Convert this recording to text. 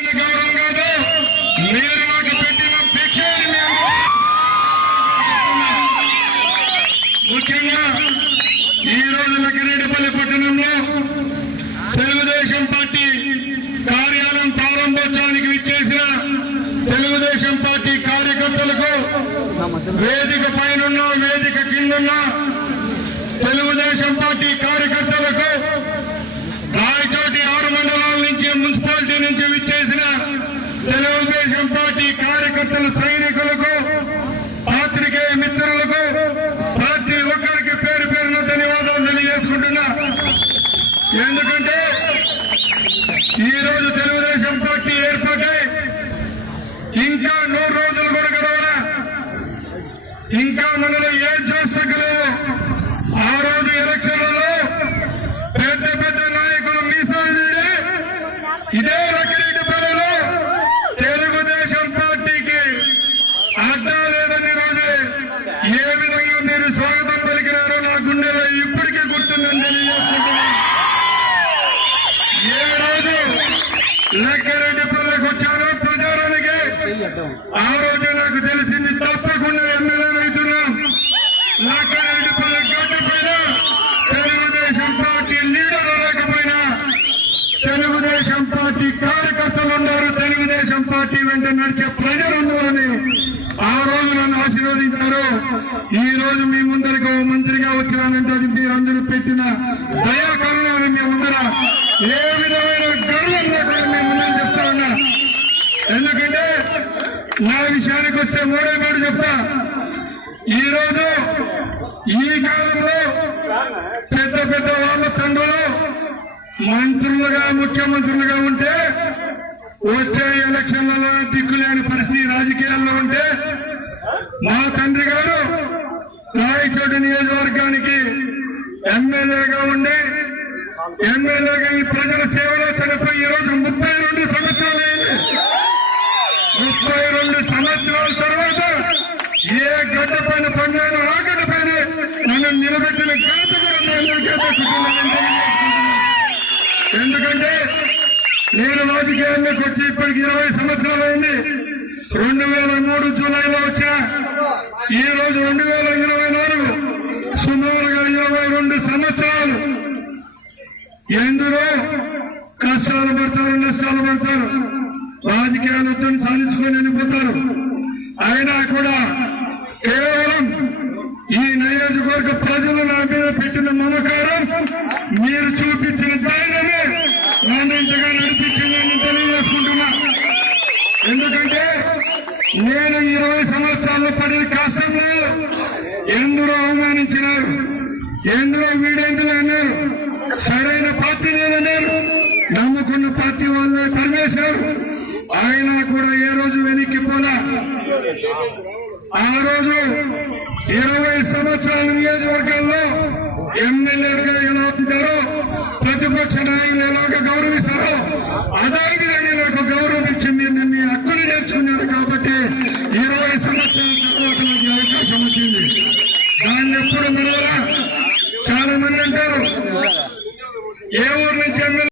ఇచ్చిన గౌరవం కాదు, మీరు నాకు పెట్టిన భిక్ష. ముఖ్యంగా ఈ రోజు లక్కిరెడ్డిపల్లి పట్టణంలో తెలుగుదేశం పార్టీ కార్యాలయం ప్రారంభోత్సవానికి విచ్చేసిన తెలుగుదేశం పార్టీ కార్యకర్తలకు, వేదిక పైనున్న వేదిక కిందున్న తెలుగుదేశం పార్టీ కార్యకర్తలకు, రాయచోటి 6 మండలాల నుంచి మున్సిపాలిటీ నుంచి విచ్చేసిన తెలుగుదేశం పార్టీ కార్యకర్తల సైనికులకు, పాత్రికేయ మిత్రులకు ప్రతి ఒక్కరికి పేరు పేరున ధన్యవాదాలు తెలియజేసుకుంటున్నా. ఎందుకంటే ఈ రోజు తెలుగుదేశం పార్టీ ఏర్పాటై ఇంకా 100 రోజులు కూడా గడవలా, ఇంకా మనలో ఏ జోసగలేదు. ఆ రోజు ఎలక్షన్లలో పెద్ద పెద్ద నాయకులు మీసాలు నీడి ఇదే లక్కిరెడ్డిపల్లిలో తెలుగుదేశం పార్టీకి అడ్డా లేదని రోజే ఏ విధంగా మీరు స్వాగతం పలికినారో నా గుండెలో ఇప్పటికీ గుర్తుందని తెలియజేసుకుంటున్నాను. ఏ రోజు లక్కిరెడ్డిపల్లికి వచ్చారో ప్రచారానికి ఆ రోజే నాకు తెలిసింది, తప్పకుండా ఎమ్మెల్యే అవుతున్నాం. లక్కిరెడ్డిపల్లి గడ్డ పైన తెలుగుదేశం పార్టీ లీడర్ లేకపోయినా తెలుగుదేశం పార్టీ కార్యకర్తలు ఉన్నారు, తెలుగుదేశం పార్టీ వెంట నడిచే ప్రజలు ఉన్నారని ఆ రోజు నన్ను ఆశీర్వదించారు. ఈ రోజు మీ ముందరికి మంత్రిగా వచ్చినానంటే అది మీరందరూ పెట్టిన దయాకరణ అని మీ ముందర ఏ విధమైన గర్వం లేకుండా మీ ముందర చెప్తా ఉన్నా. ఎందుకంటే నా విషయానికి వస్తే మూడే చెప్తా. ఈ రోజు ఈ కాలంలో పెద్ద పెద్ద వాళ్ళ తండ్రులు మంత్రులుగా ముఖ్యమంత్రులుగా ఉంటే, వచ్చే ఎలక్షన్లలో దిక్కులేని పరిస్థితి రాజకీయాల్లో ఉంటే, మా తండ్రి గారు రాయచోటి నియోజకవర్గానికి ఎమ్మెల్యేగా ఉండి ఎమ్మెల్యేగా ఈ ప్రజల సేవలో చనిపోయి ఈ రోజు 32 సంవత్సరాలు అయింది. 32 సంవత్సరాల తర్వాత ఏ గడ్డ పైన పడినానో ఆ గడ్డ పైన నన్ను నిలబెట్టిన ఘనత కూడా మీ అందరికీ దక్కుతుందని తెలియజేసుకుంటున్నాను. ఎందుకంటే నేను రాజకీయాల్లోకి వచ్చి ఇప్పటికి 20 సంవత్సరాలు అయింది. 2003 జూలైలో వచ్చా. ఈ రోజు 2024 సుమారుగా 22 సంవత్సరాలు. ఎందులో కష్టాలు పడతారు, నష్టాలు పడతారు, రాజకీయాలతో సాధించుకొని వెళ్ళిపోతారు. అయినా కూడా కేవలం ఈ నియోజకవర్గ ప్రజలు నా మీద పెట్టిన మమకారం, మీరు చూపించిన ధైర్యమే నన్ను ఇంతగా నడిపించిందని తెలియజేసుకుంటున్నా. ఎందుకంటే నేను 20 సంవత్సరాల్లో పడిన కష్టంలో ఎందరో అవమానించినారు, ఎందరో వీడెందులో అన్నారు, సరైన పార్టీ లేదన్నారు, నమ్ముకున్న పార్టీ వాళ్ళే తరివేశారు. అయినా కూడా ఏ రోజు వెనక్కి పోలా. ఆ రోజు 20 సంవత్సరాల నియోజకవర్గాల్లో ఎమ్మెల్యేలుగా ఎలా ఉంటారో, ప్రతిపక్ష నాయకులు ఎలాగ గౌరవిస్తారో అదే విధంగా నాకు గౌరవం ఇచ్చి మీరు మీ హక్కును చేర్చుకున్నారు.